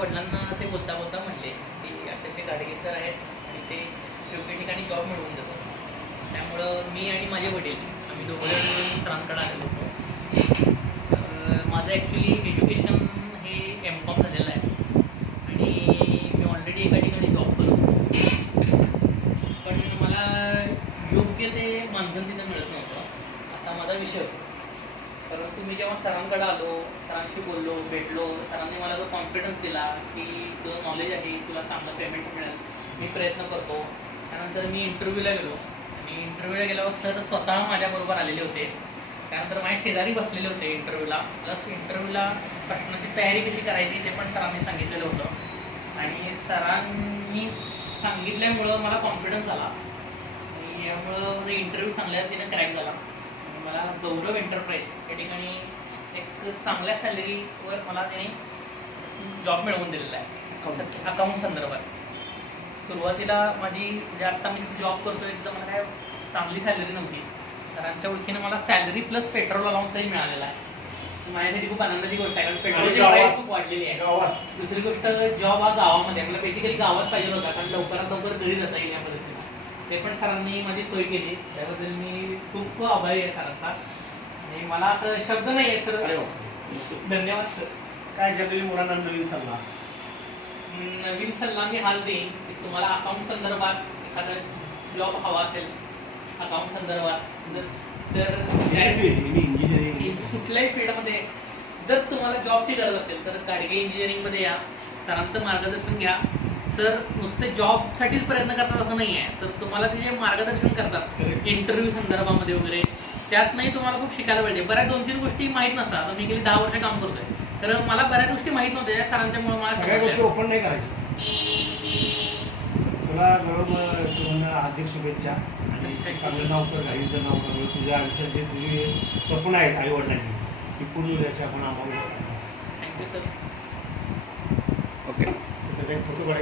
वडिलांना ते बोलता बोलता म्हटले की असे गाडगे सर आहेत आणि ते योग्य ठिकाणी जॉब मिळवून देतात. त्यामुळं मी आणि माझे वडील आम्ही दोघं मिळून सरांकडे आलेलो होतो. तर माझं ॲक्च्युली एज्युकेशन हे M.Com झालेलं आहे आणि मी ऑलरेडी एका ठिकाणी जॉब करतो. पण मला योग्य ते मानधन तिथं मिळत नव्हतं असा माझा विषय होता. परंतु मी जेव्हा सरांकडे आलो, सरांशी बोललो, भेटलो, सरांनी मला जो कॉन्फिडन्स दिला की तुझं नॉलेज आहे, तुला चांगलं पेमेंट मिळेल, मी प्रयत्न करतो. त्यानंतर मी इंटरव्ह्यूला गेलो आणि इंटरव्ह्यूला गेल्यावर सर स्वतः माझ्याबरोबर आलेले होते. त्यानंतर माझ्या शेजारी बसलेले होते इंटरव्ह्यूला. प्लस इंटरव्ह्यूला प्रश्नाची तयारी कशी करायची ते पण सरांनी सांगितलेलं होतं आणि सरांनी सांगितल्यामुळं मला कॉन्फिडन्स आला आणि यामुळं इंटरव्ह्यू चांगल्या रीतीने क्रॅक झाला. मला गौरव एंटरप्राइज या ठिकाणी एक चांगल्या सॅलरीवर मला त्याने जॉब मिळवून दिलेला आहे अकाउंट संदर्भात. सुरुवातीला माझी म्हणजे आत्ता मी जॉब करतो आहे तिथं मला काय चांगली सॅलरी नव्हती. सरांच्या ओळखीनं मला सॅलरी प्लस पेट्रोल अलाउन्सही मिळालेला आहे. माझ्यासाठी खूप आनंदाची गोष्ट आहे कारण पेट्रोलची प्राईस खूप वाढलेली आहे. दुसरी गोष्ट जॉब हा गावामध्ये मला बेसिकली गावात पाहिजे होता कारण लवकरात लवकर घरी जाता येईल या पद्धतीने. ते पण सरांनी माझी सोय केली त्याबद्दल मी खूप खूप आभारी आहे सरांचा आणि मला आता शब्द नाही आहे सर. धन्यवाद सर. काय जनरली मुलांना नवीन सल्ला? नवीन सल्ला मी हाच देईन की तुम्हाला अकाउंट संदर्भात एखादा जॉब हवा असेल अकाउंट संदर्भात तर इंजिनिअरिंग कुठल्याही फील्डमध्ये जर तुम्हाला जॉबची गरज असेल तर गाडगे इंजिनिअरिंगमध्ये या, सरांचं मार्गदर्शन घ्या. सर नुसते जॉबसाठीच प्रयत्न करतात असं नाही आहे, तर तुम्हाला ते जे मार्गदर्शन करतात इंटरव्ह्यू संदर्भामध्ये वगैरे त्यातनंही तुम्हाला खूप शिकायला पाहिजे. बऱ्याच 2-3 गोष्टी माहीत नसतात. आता मी गेली 10 वर्ष काम करतोय तर मला बऱ्याच गोष्टी माहीत नव्हत्या या सरांच्यामुळे मला सगळ्या गोष्टी ओपन नाही करायच्या. तुला बरोबर तुम्हाला हार्दिक शुभेच्छा आणि चांगलं नाव कर, गाडीचं नाव कर. तुझ्या आयुष्यात जे तुझी स्वप्न आहेत आई वडिलांची ती पूर्ण होण्याची आपण आम्हाला थँक्यू सर. ओके त्याचा एक फोटो काढायचा.